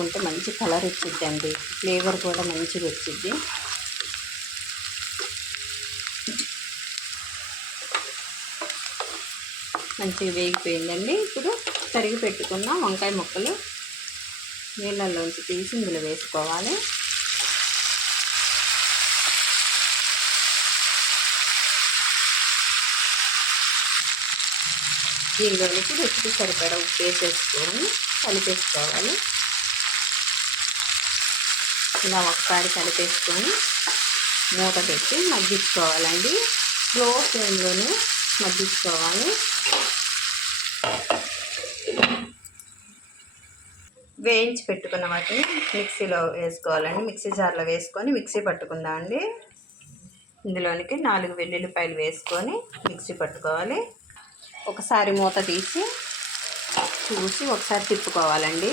వేసుకుంటే మంచి colour వచ్చిద్దండి, flavour కూడా మంచిగా వచ్చిద్ది. మంచిగా వేగిపోయిందండి. ఇప్పుడు తరిగి పెట్టుకున్న వంకాయ ముక్కలు నీళ్ళల్లోంచి తీసి ఇందులో వేసుకోవాలి. దీనిలోనికి రుచికి సరిపడా ఉప్పు వేసేసుకొని కలిపేసుకోవాలి. ఇలా ఒకసారి కలిపేసుకొని మూత పెట్టి మగ్గించుకోవాలండి. స్లో ఫ్లేమ్లోనే మగ్గించుకోవాలి. వేయించి పెట్టుకున్న వాటిని మిక్సీలో వేసుకోవాలండి. మిక్సీ జార్లో వేసుకొని మిక్సీ పట్టుకుందామండి. ఇందులోనికి 4 వెల్లుల్లిపాయలు వేసుకొని మిక్సీ పట్టుకోవాలి. ఒకసారి మూత తీసి చూసి ఒకసారి తిప్పుకోవాలండి.